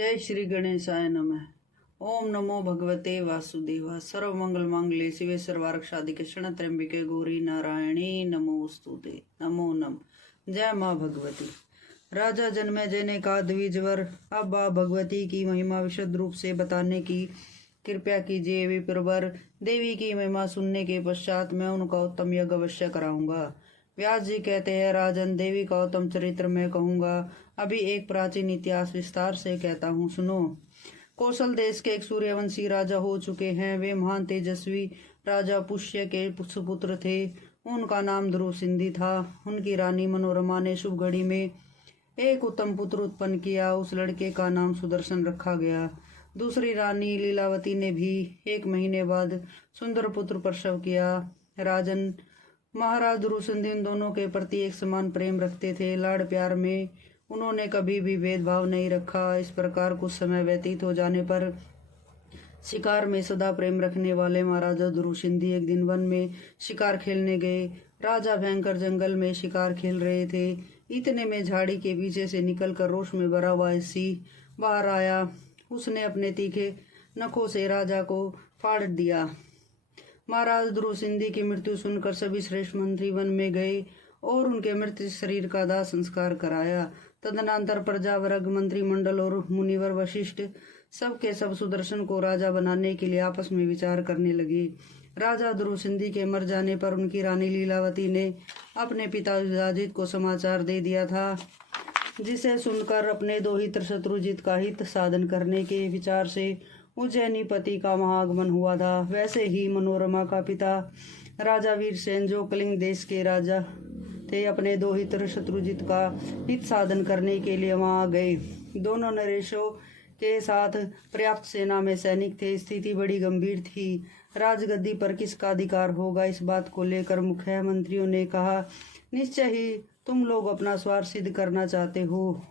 जय श्री गणेशाय नमः। ओम नमो भगवते वासुदेवा। सर्वमंगल मांगल्ये शिवे सर्वार्थ शरण त्र्यंबिके गौरी नारायणी नमोस्तुते। नमो नम। जय माँ भगवती। राजा जन्मेजय ने कहा, द्विजवर, अब आप भगवती की महिमा विशद रूप से बताने की कृपया कीजिए। विप्रवर, देवी की महिमा सुनने के पश्चात मैं उनका उत्तम यज्ञ अवश्य कराऊंगा। व्यास जी कहते हैं, राजन, देवी का उत्तम चरित्र मैं कहूंगा। अभी एक प्राचीन इतिहास विस्तार से कहता हूँ, सुनो। कौशल देश के एक सूर्यवंशी राजा हो चुके हैं। वे महान तेजस्वी राजा पुष्य के पुत्र थे। उनका नाम ध्रुव सिंधि था। उनकी रानी मनोरमा ने शुभ घड़ी में एक उत्तम पुत्र उत्पन्न किया। उस लड़के का नाम सुदर्शन रखा गया। दूसरी रानी लीलावती ने भी 1 महीने बाद सुंदर पुत्र प्रसव किया। राजन, महाराज ध्रुव सिंधि इन दोनों के प्रति एक समान प्रेम रखते थे। लाड़ प्यार में उन्होंने कभी भी भेदभाव नहीं रखा। इस प्रकार कुछ समय व्यतीत हो जाने पर शिकार में सदा प्रेम रखने वाले महाराजा ध्रुव सिंधि एक दिन वन में शिकार खेलने गए। राजा भयंकर जंगल में शिकार खेल रहे थे। इतने में झाड़ी के पीछे से निकलकर रोष में भरा हुआ सिंह बाहर आया। उसने अपने तीखे नखों से राजा को फाड़ दिया। महाराज ध्रुव सिंधि की मृत्यु सुनकर सभी श्रेष्ठ मंत्री वन में गए और उनके मृत शरीर का दाह संस्कार कराया। तदनंतर प्रजा वर्ग, मंत्रिमंडल और मुनिवर वशिष्ठ सबके सब सुदर्शन को राजा बनाने के लिए आपस में विचार करने लगे। राजा ध्रुव सिंधि के मर जाने पर उनकी रानी लीलावती ने अपने पिता युधाजित को समाचार दे दिया था, जिसे सुनकर अपने दो हित शत्रुजित का हित साधन करने के विचार से उज्जैनीपति का महागमन हुआ था। वैसे ही मनोरमा का पिता राजा वीरसेन, जो कलिंग देश के राजा थे, अपने दो हित शत्रुजित का हित साधन करने के लिए वहां गए। दोनों नरेशों के साथ पर्याप्त सेना में सैनिक थे। स्थिति बड़ी गंभीर थी। राजगद्दी पर किसका अधिकार होगा, इस बात को लेकर मुख्यमंत्रियों ने कहा, निश्चय ही तुम लोग अपना स्वार्थ सिद्ध करना चाहते हो।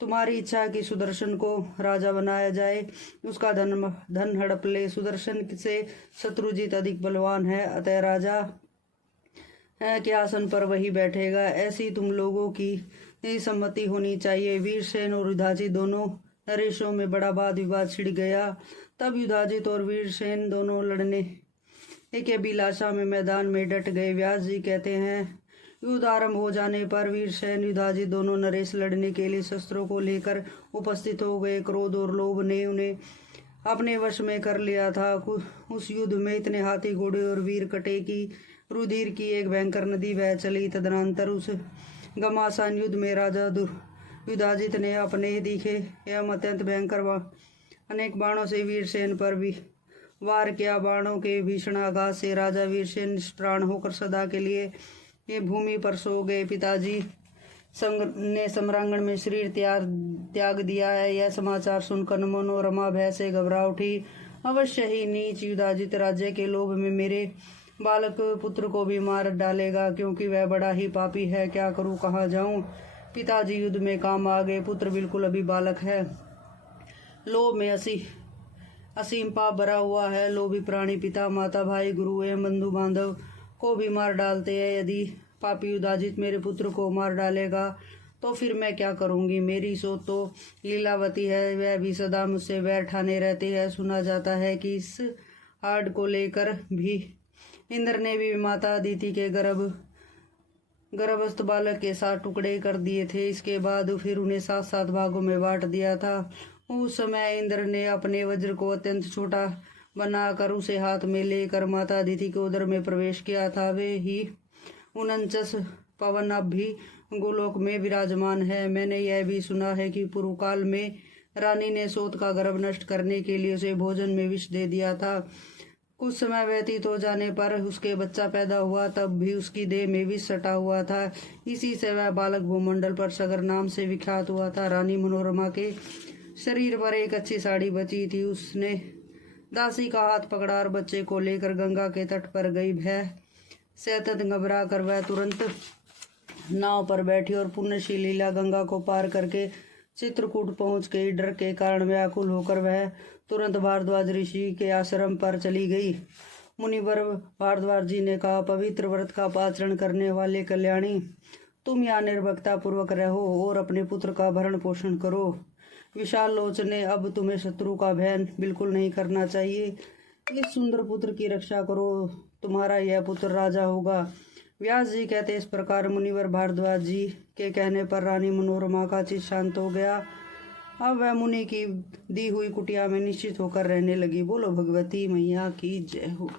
तुम्हारी इच्छा कि सुदर्शन को राजा बनाया जाए, उसका धन हड़प ले। सुदर्शन से शत्रुजित अधिक बलवान है, अतः राजा के आसन पर वही बैठेगा। ऐसी तुम लोगों की सम्मति होनी चाहिए। वीरसेन और युधाजित दोनों नरेशों में बड़ा वाद विवाद छिड़ गया। तब युधाजित और वीरसेन दोनों लड़ने के अभिलाषा में मैदान में डट गए। व्यास जी कहते हैं, युद्ध आरंभ हो जाने पर वीरसेन युधाजित दोनों नरेश लड़ने के लिए शस्त्रों को लेकर उपस्थित हो गए। क्रोध और लोभ ने उन्हें अपने वश में कर लिया था। उस युद्ध में इतने हाथी, घोड़े और वीर कटे कि रुधिर की एक भयंकर नदी बह चली। तदनंतर उस घमासान युद्ध में राजा युधाजित ने अपने तीखे एवं अत्यंत भयंकर अनेक बाणों से वीरसेन पर भी वार किया। बाणों के भीषण आघात से राजा वीरसेन निष्प्राण होकर सदा के लिए ये भूमि पर सो गए। पिताजी ने सम्रांगण में शरीर त्याग दिया है। यह समाचार सुनकर मनोरमा भय से घबरा उठी। अवश्य ही नीच युधाजित राज्य के लोभ में मेरे बालक पुत्र को भी मार डालेगा, क्योंकि वह बड़ा ही पापी है। क्या करूं, कहाँ जाऊं? पिताजी युद्ध में काम आ गए। पुत्र बिल्कुल अभी बालक है। लोभ में असीम पाप भरा हुआ है। लोभी प्राणी पिता, माता, भाई, गुरु एवं बंधु बांधव को भी मार डालते हैं। यदि पापी युधाजित मेरे पुत्र को मार डालेगा तो फिर मैं क्या करूंगी? मेरी सोच तो लीलावती है, वह भी सदा मुझसे वैर ठाने रहती है। सुना जाता है कि इस हाड़ को लेकर भी इंद्र ने भी माता अदिति के गर्भस्थ बालक के 7 टुकड़े कर दिए थे। इसके बाद फिर उन्हें 7-7 भागों में बांट दिया था। उस समय इंद्र ने अपने वज्र को अत्यंत छोटा बनाकर उसे हाथ में लेकर माता अदिति के उदर में प्रवेश किया था। वे ही 49 पवन अब भी गोलोक में विराजमान है। मैंने यह भी सुना है कि पूर्व काल में रानी ने सोत का गर्भ नष्ट करने के लिए उसे भोजन में विष दे दिया था। कुछ समय व्यतीत हो जाने पर उसके बच्चा पैदा हुआ, तब भी उसकी देह में विष सटा हुआ था। इसी से वह बालक भूमंडल पर सगर नाम से विख्यात हुआ था। रानी मनोरमा के शरीर पर एक अच्छी साड़ी बची थी। उसने दासी का हाथ पकड़ा और बच्चे को लेकर गंगा के तट पर गई। भय से अत्यंत घबरा कर वह तुरंत नाव पर बैठी और पुण्यशील लीला गंगा को पार करके चित्रकूट पहुंच गई। डर के कारण व्याकुल होकर वह तुरंत भारद्वाज ऋषि के आश्रम पर चली गई। मुनिवर भारद्वाज जी ने कहा, पवित्र व्रत का आचरण करने वाले कल्याणी, तुम यहाँ निर्भक्ता पूर्वक रहो और अपने पुत्र का भरण पोषण करो। विशाल लोचने, अब तुम्हें शत्रु का भय बिल्कुल नहीं करना चाहिए। इस सुंदर पुत्र की रक्षा करो, तुम्हारा यह पुत्र राजा होगा। व्यास जी कहते इस प्रकार मुनिवर भारद्वाज जी के कहने पर रानी मनोरमा का चित्त शांत हो गया। अब वह मुनि की दी हुई कुटिया में निश्चित होकर रहने लगी। बोलो भगवती मैया की जय हो।